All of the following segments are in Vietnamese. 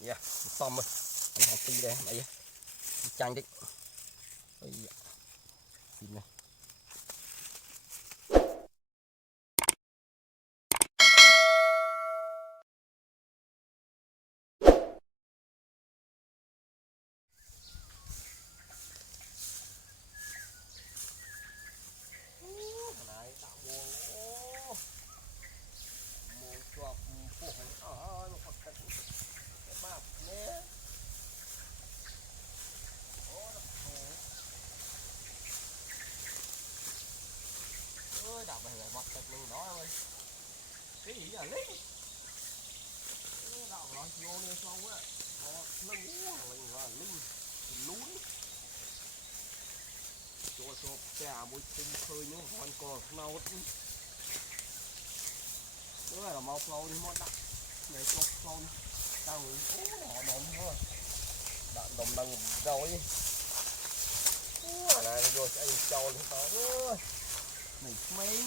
dạ xong rồi anh học tí đây đấy chanh đấy này đọc bài bật tật mình đó ơi cái gì à lấy đọc nó vô lên xong á nó ngủ mình là linh lún cho trà bôi tinh khơi những con cò nâu nữa là mau phâu đi mót đặt để chọc phâu tao người họ đồn thôi đạn đồng đằng rồi này rồi anh trâu nó tới này mấy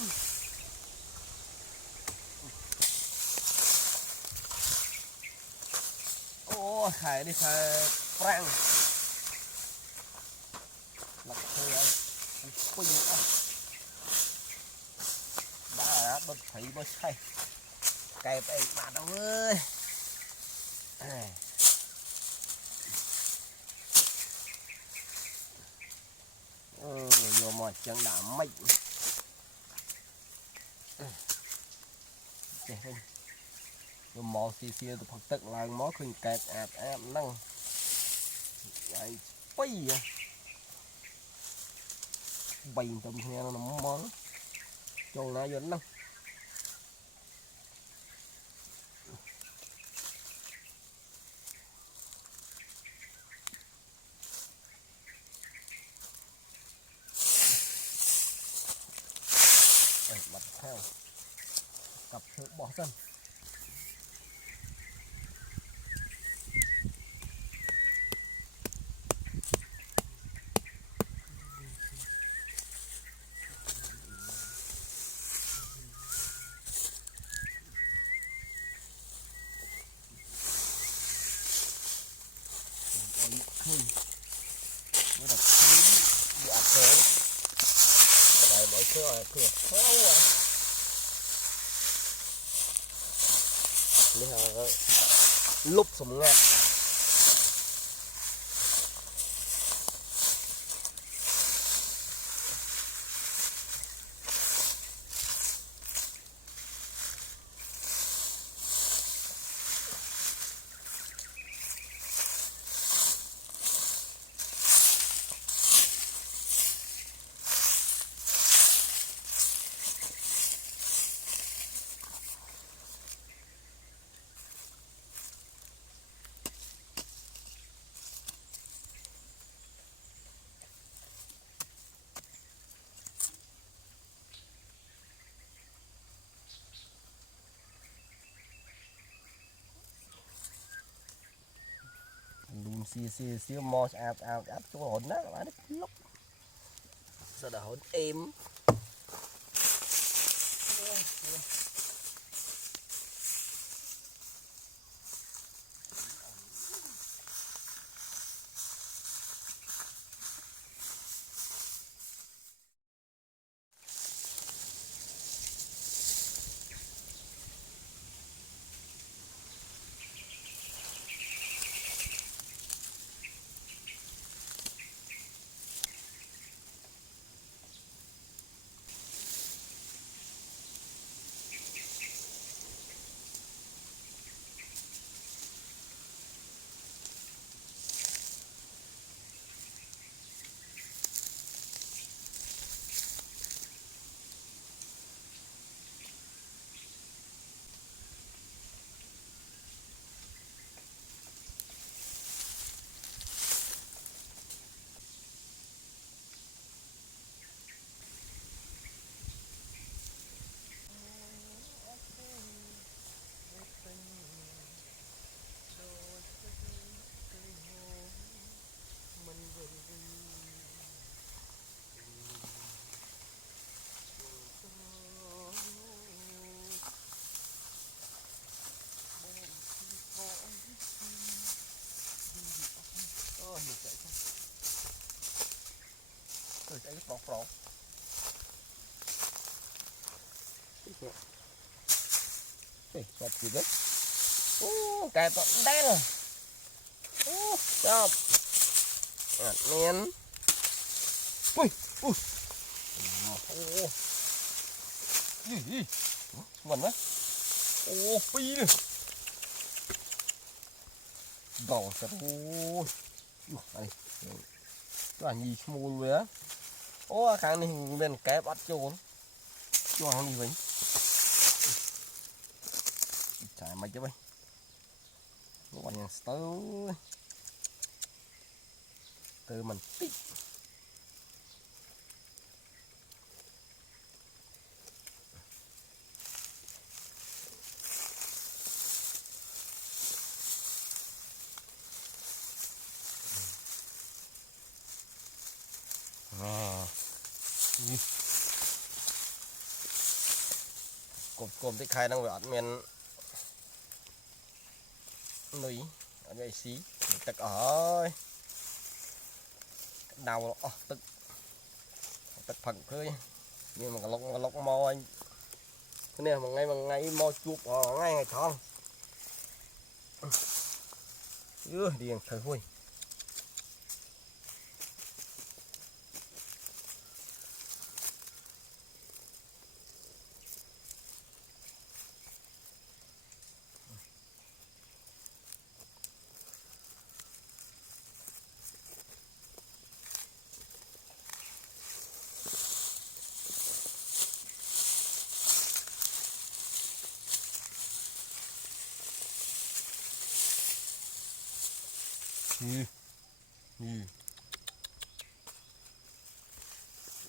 ô khai đi khai prang lật thôi anh pin đã bật thấy bớt hay kẹp anh bạn đâu ơi vô một chân đã mệnh vô mò xì xì từ phật tật là mó khuyên kẹp ạp năng vậy pí à bày tầm nghe nó món trâu nó vô năng bật theo cặp thử bỏ sân nó đặt bị áp thế cái mỗi cửa khó quá đây là lúc sống ngạt xí mò áp chỗ hồn đó các bạn lúc sau đó hồn êm Sọt gì đấy. Cái tọt đen. Chọc. Men. Ui. Gì. Ngon quá. Pi này. Đỏ thật. Này. Cái là gì small vậy á. Khang này bên cái bắt trốn. Cho hàng đi vậy. Chạy mày chứ bay. Nó còn nhàng tới. Từ mình tích. Cồm tích khai đang phải ăn men núi ở đây xí tức ơi đau tức phật thôi nhưng mà lọc mò anh thế này mà ngày mò chuột ngày thon điền thời vui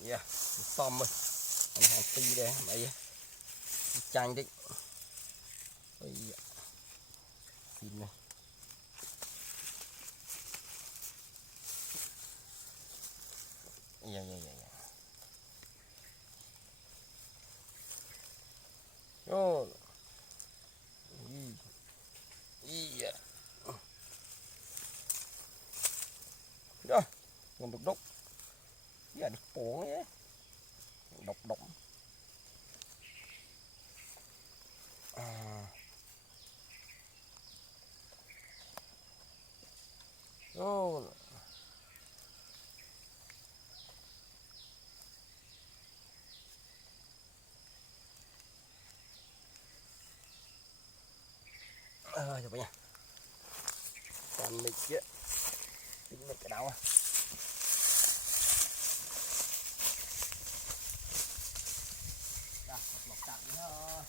yeah xong rồi còn tí đây mày chanh đấy xin này oh đó còn đục giờ đi cuốn ấy đục oh chụp nha còn mình kia tính mình cái đau lọc chặt nữa